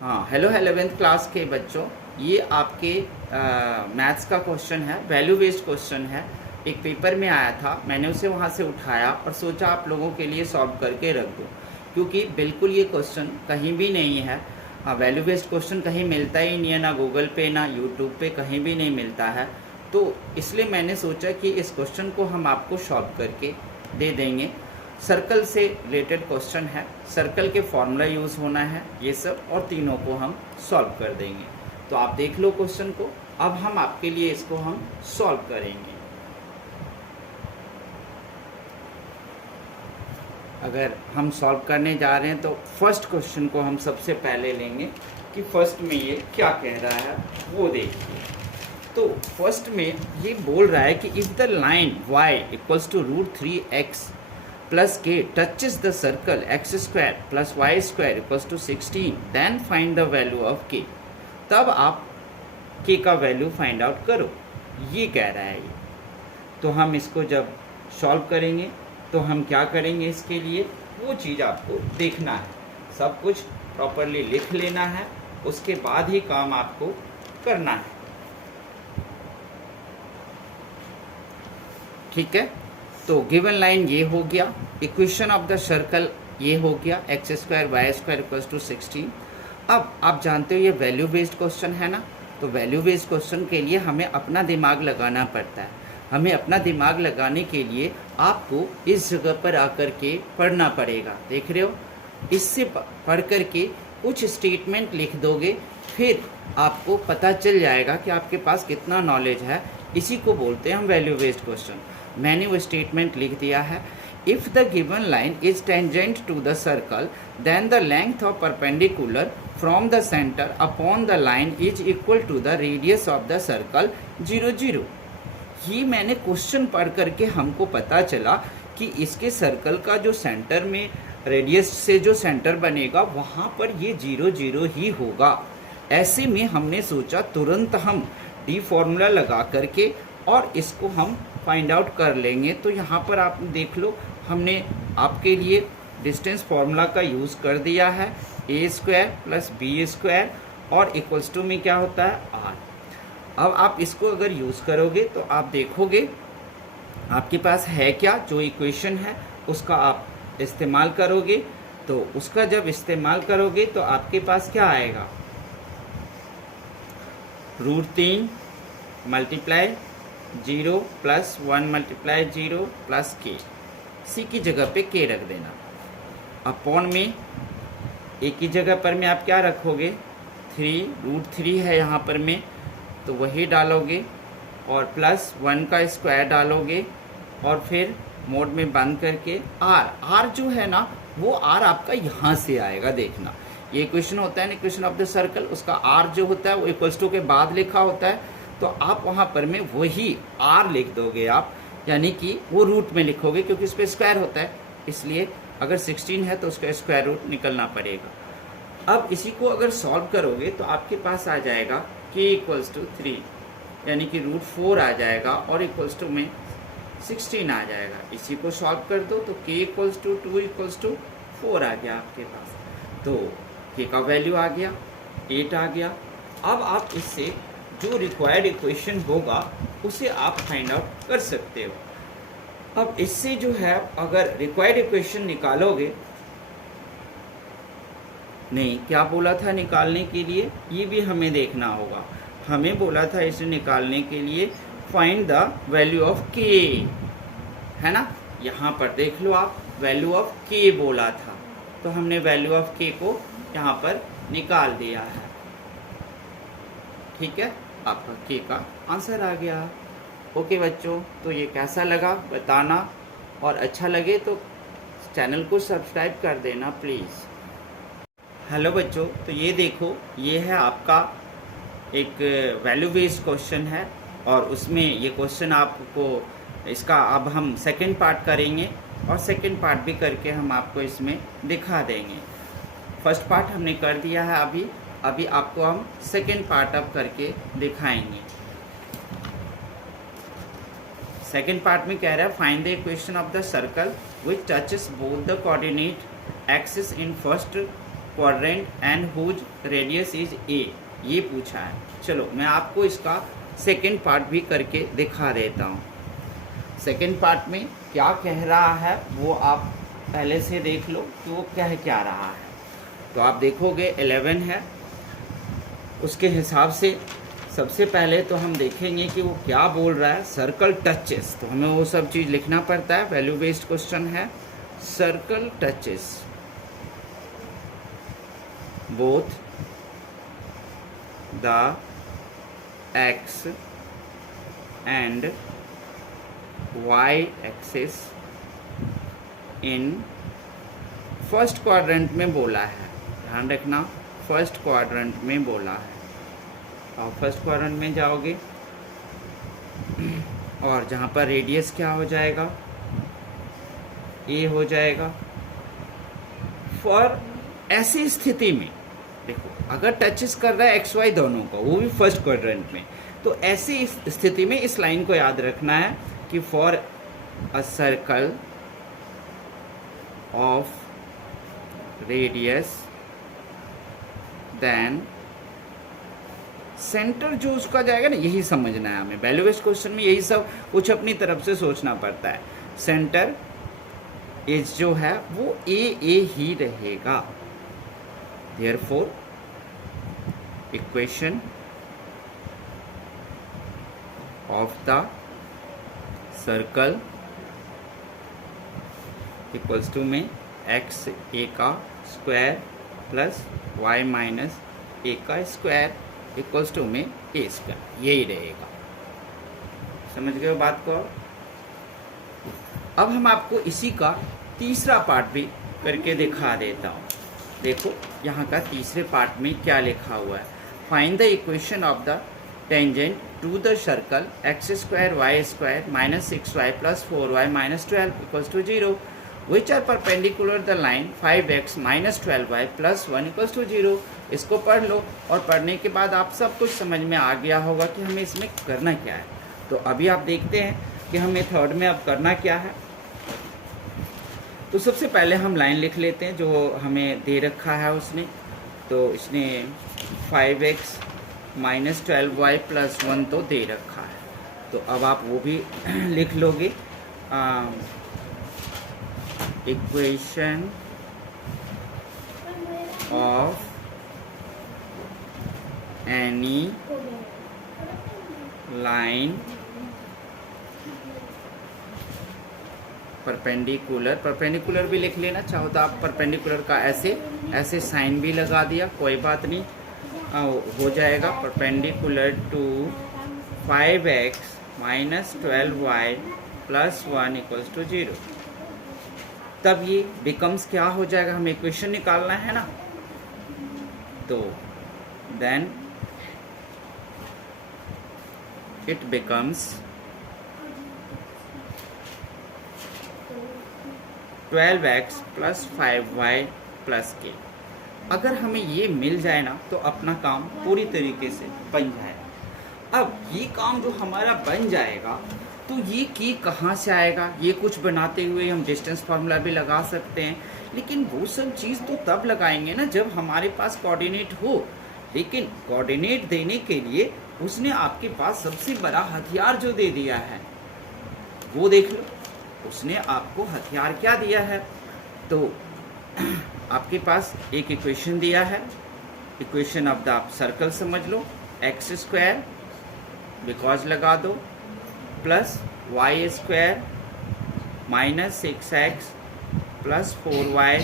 हाँ, hello 11th class के बच्चों, ये आपके मैथ्स का क्वेश्चन है, वैल्यू बेस्ड क्वेश्चन है। एक पेपर में आया था, मैंने उसे वहाँ से उठाया और सोचा आप लोगों के लिए सॉल्व करके रख दूँ, क्योंकि बिल्कुल ये क्वेश्चन कहीं भी नहीं है। वैल्यू बेस्ड क्वेश्चन कहीं मिलता ही नहीं है, ना गूगल पे ना यूट्यूब पे, कहीं भी नहीं मिलता है। तो इसलिए मैंने सोचा कि इस क्वेश्चन को हम आपको सॉल्व करके दे देंगे। सर्कल से रिलेटेड क्वेश्चन है, सर्कल के फॉर्मूला यूज़ होना है ये सब, और तीनों को हम सॉल्व कर देंगे। तो आप देख लो क्वेश्चन को, अब हम आपके लिए इसको हम सॉल्व करेंगे। अगर हम सॉल्व करने जा रहे हैं तो फर्स्ट क्वेश्चन को हम सबसे पहले लेंगे कि फर्स्ट में ये क्या कह रहा है वो देखिए। तो फर्स्ट में ये बोल रहा है कि if the line y equals to √3x plus k touches the circle x square plus y square equals to 16, then find the value of k। तब आप k का वैल्यू फाइंड आउट करो, ये कह रहा है ये। तो हम इसको जब सॉल्व करेंगे तो हम क्या करेंगे, इसके लिए वो चीज़ आपको देखना है, सब कुछ प्रॉपरली लिख लेना है, उसके बाद ही काम आपको करना है। ठीक है, तो गिवन लाइन ये हो गया, इक्वेशन ऑफ द सर्कल ये हो गया, x square y square equals to 16। अब आप जानते हो ये वैल्यू बेस्ड क्वेश्चन है ना, तो वैल्यू बेस्ड क्वेश्चन के लिए हमें अपना दिमाग लगाना पड़ता है। हमें अपना दिमाग लगाने के लिए आपको इस जगह पर आकर के पढ़ना पड़ेगा, देख रहे हो। इससे पढ़ कर के कुछ स्टेटमेंट लिख दोगे, फिर आपको पता चल जाएगा कि आपके पास कितना नॉलेज है। इसी को बोलते हैं हम वैल्यू बेस्ड क्वेश्चन। मैंने वो स्टेटमेंट लिख दिया है। If the given line is tangent to the circle then the length of perpendicular from the centre upon the line is equal to the radius of the circle 0 0। ये मैंने question पढ़ करके हमको पता चला कि इसके सर्कल का जो सेंटर में रेडियस से जो सेंटर बनेगा वहाँ पर ये 0 0 ही होगा। ऐसे में हमने सोचा तुरंत हम डी फॉर्मूला लगा करके और इसको हम फाइंड आउट कर लेंगे। तो यहाँ पर आप देख लो, हमने आपके लिए डिस्टेंस फार्मूला का यूज़ कर दिया है, a square plus B square और इक्वल्स टू में क्या होता है r। अब आप इसको अगर यूज़ करोगे तो आप देखोगे आपके पास है क्या, जो इक्वेशन है उसका आप इस्तेमाल करोगे। तो उसका जब इस्तेमाल करोगे तो आपके पास क्या आएगा, √3 multiply 0 plus 1 multiply 0 plus k, सी की जगह पे k रख देना। अपॉन में ए की जगह पर में आप क्या रखोगे, 3 है यहाँ पर में, तो वही डालोगे और प्लस 1 का स्क्वायर डालोगे और फिर मोड में बंद करके r जो है ना वो r आपका यहाँ से आएगा। देखना, ये इक्वेशन होता है ना, इक्वेशन ऑफ द सर्कल, उसका r जो होता है वो इक्वल्स टू के बाद लिखा होता है। तो आप वहाँ पर में वही r लिख दोगे आप, यानी कि वो रूट में लिखोगे क्योंकि उस पर स्क्वायर होता है, इसलिए अगर 16 है तो उसका स्क्वायर रूट निकलना पड़ेगा। अब इसी को अगर सॉल्व करोगे तो आपके पास आ जाएगा k इक्वल्स टू 3, यानी कि √4 आ जाएगा और इक्वल्स टू में 16 आ जाएगा। इसी को सॉल्व कर दो तो k equals to 2 equals to 4 आ गया आपके पास। तो k का वैल्यू आ गया 8 आ गया। अब आप इससे जो रिक्वायर्ड इक्वेशन होगा उसे आप फाइंड आउट कर सकते हो। अब इससे जो है अगर रिक्वायर्ड इक्वेशन निकालोगे, नहीं क्या बोला था निकालने के लिए, ये भी हमें देखना होगा। हमें बोला था इसे निकालने के लिए find the value of k, है ना। यहाँ पर देख लो आप, वैल्यू ऑफ k बोला था, तो हमने वैल्यू ऑफ k को यहाँ पर निकाल दिया है। ठीक है, आपका k का आंसर आ गया। ओके बच्चों, तो ये कैसा लगा बताना, और अच्छा लगे तो चैनल को सब्सक्राइब कर देना प्लीज़। हेलो बच्चों, तो ये देखो, ये है आपका एक वैल्यू बेस्ड क्वेश्चन है और उसमें ये क्वेश्चन आपको इसका अब हम सेकंड पार्ट करेंगे और सेकंड पार्ट भी करके हम आपको इसमें दिखा देंगे। फर्स्ट पार्ट हमने कर दिया है, अभी आपको हम सेकंड पार्ट अब करके दिखाएंगे। सेकंड पार्ट में कह रहा है find the equation of the circle which touches both the coordinate axis in first quadrant and whose radius is a, ये पूछा है। चलो मैं आपको इसका सेकेंड पार्ट भी करके दिखा देता हूँ। सेकेंड पार्ट में क्या कह रहा है वो आप पहले से देख लो कि वो कह क्या रहा है। तो आप देखोगे 11 है, उसके हिसाब से सबसे पहले तो हम देखेंगे कि वो क्या बोल रहा है। सर्कल टचेस, तो हमें वो सब चीज़ लिखना पड़ता है, वैल्यू बेस्ड क्वेश्चन है। Circle touches both the x and y axis in first quadrant में बोला है, ध्यान रखना फर्स्ट क्वाड्रेंट में बोला है। और फर्स्ट क्वाड्रेंट में जाओगे और जहाँ पर रेडियस क्या हो जाएगा, ए हो जाएगा। फॉर ऐसी स्थिति में देखो, अगर टचेस कर रहा है एक्स वाई दोनों का, वो भी फर्स्ट क्वाड्रेंट में, तो ऐसी स्थिति में इस लाइन को याद रखना है कि for a circle of radius then centre जो उसका जाएगा ना, यही समझना है हमें। वैल्यू बेस्ड क्वेश्चन में यही सब कुछ अपनी तरफ से सोचना पड़ता है। सेंटर एज जो है वो ए ही रहेगा। Therefore equation of the circle equals to में एक्स ए का square plus y minus a का स्क्वायर इक्वल्स टू में ए स्क्वायर, यही रहेगा। समझ गए बात को? अब हम आपको इसी का तीसरा पार्ट भी करके दिखा देता हूँ। देखो यहाँ का तीसरे पार्ट में क्या लिखा हुआ है। Find the equation of the tangent to the circle x square y square minus 6y plus 4y minus 12 equals to 0 which are perpendicular the line 5x minus 12y plus 1 equals to 0। इसको पढ़ लो और पढ़ने के बाद आप सब कुछ समझ में आ गया होगा कि हमें इसमें करना क्या है। तो अभी आप देखते हैं कि हमें थर्ड में अब करना क्या है। तो सबसे पहले हम लाइन लिख लेते हैं जो हमें दे रखा है उसने। तो इसने 5x माइनस 12y प्लस 1 तो दे रखा है, तो अब आप वो भी लिख लोगे। Equation of any line perpendicular भी लिख लेना चाहो तो आप परपेंडिकुलर का ऐसे साइन भी लगा दिया, कोई बात नहीं, हो जाएगा। Perpendicular to 5x minus 12y plus 1 equals to 0। तब ये बिकम्स क्या हो जाएगा, हमें इक्वेशन निकालना है ना। तो then it becomes 12x plus 5y plus k। अगर हमें ये मिल जाए ना तो अपना काम पूरी तरीके से बन जाएगा। अब ये काम जो हमारा बन जाएगा तो ये की कहाँ से आएगा, ये कुछ बनाते हुए हम डिस्टेंस फार्मूला भी लगा सकते हैं, लेकिन वो सब चीज़ तो तब लगाएंगे ना जब हमारे पास कोऑर्डिनेट हो। लेकिन कोऑर्डिनेट देने के लिए उसने आपके पास सबसे बड़ा हथियार जो दे दिया है वो देख लो। उसने आपको हथियार क्या दिया है, तो आपके पास एक इक्वेशन दिया है, इक्वेशन ऑफ द सर्कल समझ लो, एक्स स्क्वायर बिकॉज लगा दो plus y square minus 6x plus 4y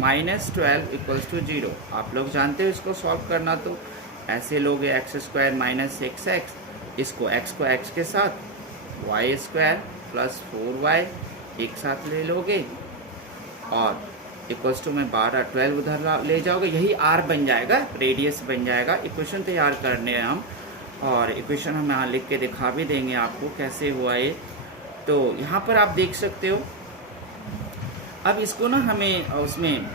minus 12 equals to 0। आप लोग जानते हो इसको सॉल्व करना, तो ऐसे लोगे एक्स स्क्वायर माइनस 6x, इसको x को x के साथ वाई स्क्वायर प्लस 4y एक साथ ले लोगे और इक्वल्स टू में 12 उधर ले जाओगे, यही r बन जाएगा, रेडियस बन जाएगा। इक्वेशन तैयार करने हैं हम, और इक्वेशन हम यहाँ लिख के दिखा भी देंगे आपको कैसे हुआ ये। तो यहाँ पर आप देख सकते हो। अब इसको ना हमें उसमें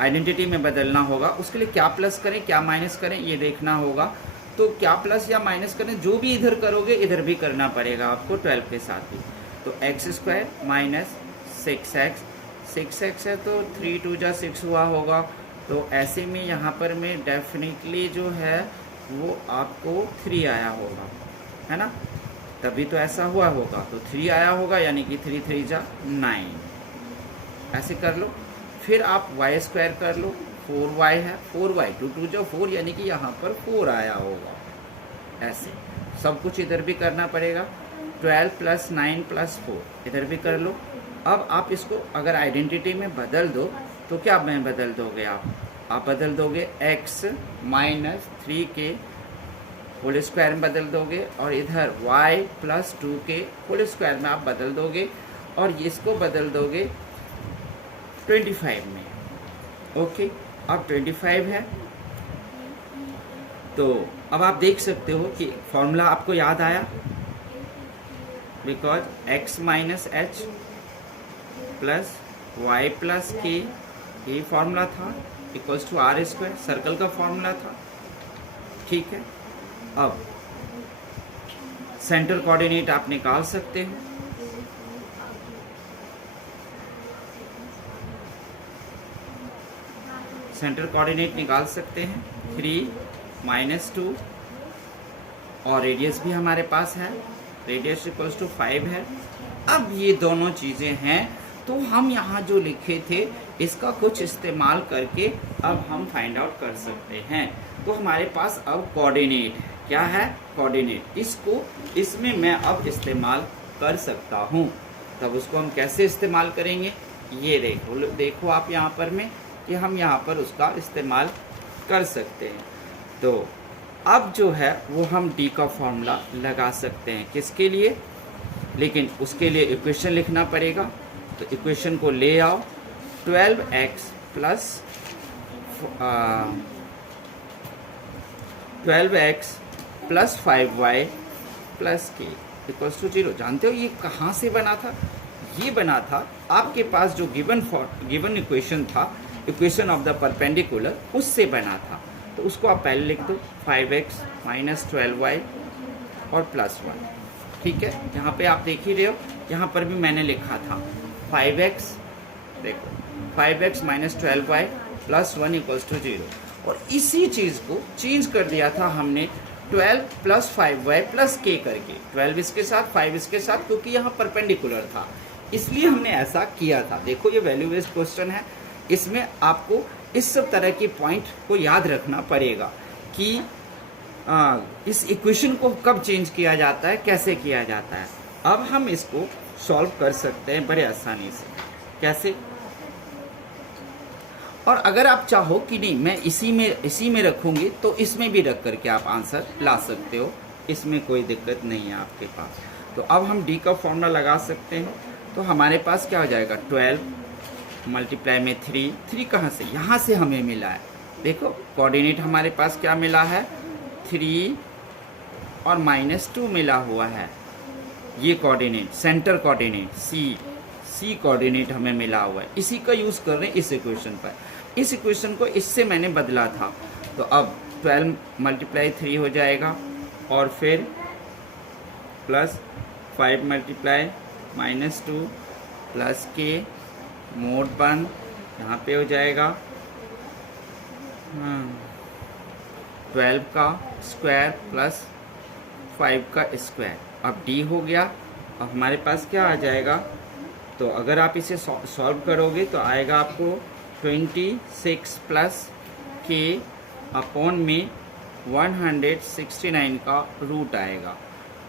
आइडेंटिटी में बदलना होगा। उसके लिए क्या प्लस करें क्या माइनस करें ये देखना होगा। तो क्या प्लस या माइनस करें, जो भी इधर करोगे इधर भी करना पड़ेगा आपको 12 के साथ ही। तो एक्स स्क्वायर माइनस 6x है तो 3 2 जा 6 हुआ होगा, तो ऐसे में यहाँ पर में डेफिनेटली जो है वो आपको 3 आया होगा, है ना, तभी तो ऐसा हुआ होगा। तो 3 आया होगा, यानी कि 3 3 जा 9, ऐसे कर लो। फिर आप y स्क्वायर कर लो, 4y है, 4y 2 2 जो 4, यानी कि यहाँ पर 4 आया होगा। ऐसे सब कुछ इधर भी करना पड़ेगा। 12 प्लस 9 प्लस 4 इधर भी कर लो। अब आप इसको अगर आइडेंटिटी में बदल दो तो क्या में बदल दोगे आप बदल दोगे x माइनस 3 के होल स्क्वायर में बदल दोगे, और इधर y प्लस 2 के होल स्क्वायर में आप बदल दोगे, और इसको बदल दोगे 25 में। ओके, अब 25 है। तो अब आप देख सकते हो कि फॉर्मूला आपको याद आया, because x minus h plus y plus k, ये फॉर्मूला था, equals to r square, circle का फॉर्मूला था। ठीक है, अब सेंटर कोऑर्डिनेट आप निकाल सकते हो। सेंटर कोऑर्डिनेट निकाल सकते हैं 3 माइनस 2, और रेडियस भी हमारे पास है, रेडियस इक्वल्स टू 5 है। अब ये दोनों चीज़ें हैं, तो हम यहाँ जो लिखे थे इसका कुछ इस्तेमाल करके अब हम फाइंड आउट कर सकते हैं। तो हमारे पास अब कोऑर्डिनेट है, क्या है, कोऑर्डिनेट। इसको इसमें मैं अब इस्तेमाल कर सकता हूँ। तब उसको हम कैसे इस्तेमाल करेंगे, ये देखो आप यहाँ पर में कि हम यहाँ पर उसका इस्तेमाल कर सकते हैं। तो अब जो है वो हम डी का फॉर्मूला लगा सकते हैं, किसके लिए, लेकिन उसके लिए इक्वेशन लिखना पड़ेगा। तो इक्वेशन को ले आओ, 12x प्लस 5y प्लस के इक्वल्स टू 0। जानते हो ये कहाँ से बना था, ये बना था आपके पास जो गिवन इक्वेशन था, इक्वेशन ऑफ द परपेंडिकुलर, उससे बना था। तो उसको आप पहले लिख दो, 5x माइनस 12y और प्लस 1। ठीक है, यहाँ पे आप देख ही रहे हो, यहाँ पर भी मैंने लिखा था 5x, देखो 5x minus 12y plus 1 equals to 0, और इसी चीज़ को चेंज कर दिया था हमने 12 प्लस 5y प्लस k करके, 12 इसके साथ 5 इसके साथ, क्योंकि यहाँ परपेंडिकुलर था, इसलिए हमने ऐसा किया था। देखो ये वैल्यू बेस्ड क्वेश्चन है, इसमें आपको इस सब तरह के पॉइंट को याद रखना पड़ेगा कि इस इक्वेशन को कब चेंज किया जाता है, कैसे किया जाता है। अब हम इसको सॉल्व कर सकते हैं बड़े आसानी से, कैसे। और अगर आप चाहो कि नहीं मैं इसी में रखूंगी, तो इसमें भी रख करके आप आंसर ला सकते हो, इसमें कोई दिक्कत नहीं है आपके पास। तो अब हम डी का फॉर्मूला लगा सकते हैं। तो हमारे पास क्या हो जाएगा, 12 मल्टीप्लाई में 3 कहाँ से, यहाँ से हमें मिला है। देखो कोऑर्डिनेट हमारे पास क्या मिला है, 3 और -2 मिला हुआ है। ये कोऑर्डिनेट सेंटर कोऑर्डिनेट सी कोऑर्डिनेट हमें मिला हुआ है, इसी का यूज़ कर रहे हैं इस इक्वेशन पर। इस इक्वेशन को इससे मैंने बदला था। तो अब 12 मल्टीप्लाई 3 हो जाएगा, और फिर प्लस 5 मल्टीप्लाई -2 प्लस के मोड 1 यहाँ पे हो जाएगा 12 का स्क्वायर प्लस 5 का स्क्वायर। अब डी हो गया। अब हमारे पास क्या आ जाएगा, तो अगर आप इसे सॉल्व करोगे तो आएगा आपको 26 प्लस के अपॉन में 169 का रूट आएगा।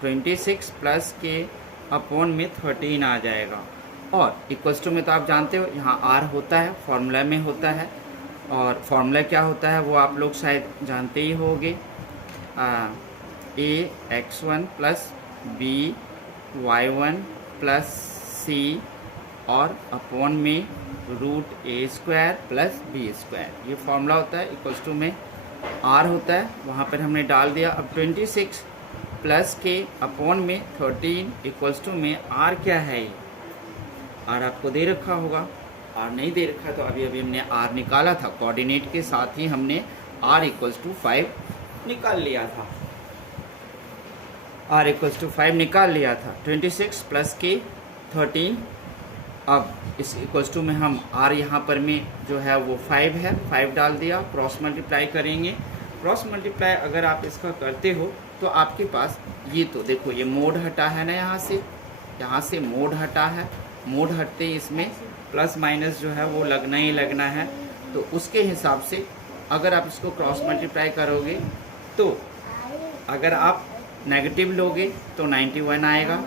26 प्लस के अपॉन में 13 आ जाएगा। और इक्वल्स टू में तो आप जानते हो यहाँ आर होता है, फॉर्मूला में होता है, और फॉर्मूला क्या होता है वो आप लोग शायद जानते ही होंगे, A x1 plus B y1 plus C और अपॉन में root A square plus B square, ये फॉर्मूला होता है। इक्वल्स टू में आर होता है, वहाँ पर हमने डाल दिया। अब 26 प्लस के अपॉन में 13 इक्वल्स टू में आर क्या है, आर आपको दे रखा होगा। आर नहीं दे रखा तो अभी हमने आर निकाला था, कोऑर्डिनेट के साथ ही हमने आर इक्वल्स टू 5 निकाल लिया था। आर इक्वल्स टू 5 निकाल लिया था। 26 प्लस के 13 अब इस इक्वल्स टू में हम r यहाँ पर में जो है वो 5 है, 5 डाल दिया, क्रॉस मल्टीप्लाई करेंगे। क्रॉस मल्टीप्लाई अगर आप इसका करते हो तो आपके पास ये, तो देखो ये मोड हटा है ना, यहाँ से मोड हटा है, मोड हटते ही इसमें प्लस माइनस जो है वो लगना ही लगना है। तो उसके हिसाब से अगर आप इसको क्रॉस मल्टीप्लाई करोगे तो अगर आप नेगेटिव लोगे तो 91 आएगा,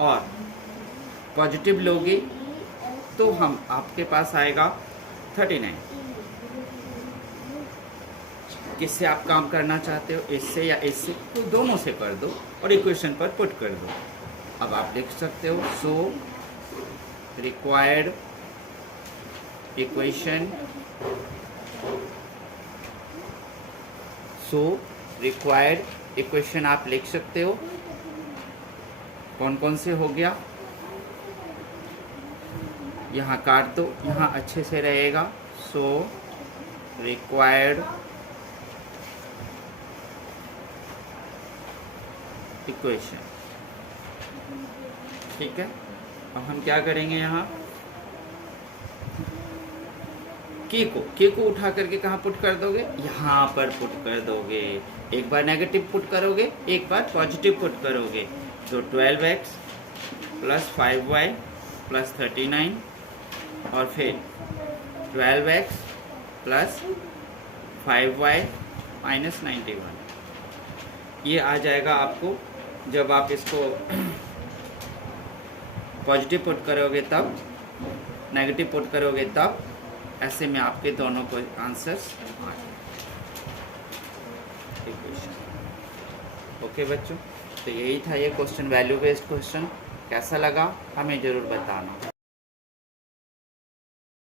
और पॉजिटिव लोगे तो हम आपके पास आएगा 39। किससे आप काम करना चाहते हो, इससे या इससे, तो दोनों से कर दो और इक्वेशन पर पुट कर दो। अब आप लिख सकते हो so required equation, so required equation आप लिख सकते हो। कौन कौन से हो गया, यहाँ काट दो, यहाँ अच्छे से रहेगा। सो रिक्वायर्ड इक्वेशन, ठीक है। अब हम क्या करेंगे, यहाँ के को उठा करके कहाँ पुट कर दोगे, यहाँ पर पुट कर दोगे। एक बार नेगेटिव पुट करोगे, एक बार पॉजिटिव पुट करोगे। तो 12x प्लस 5y प्लस 39, और फिर 12x प्लस 5y माइनस 91। ये आ जाएगा आपको, जब आप इसको पॉजिटिव पुट करोगे तब, नेगेटिव पुट करोगे तब, ऐसे में आपके दोनों को आंसर्स इक्वेशन। ओके बच्चों, तो यही था ये क्वेश्चन, वैल्यू बेस्ड क्वेश्चन। कैसा लगा हमें ज़रूर बताना।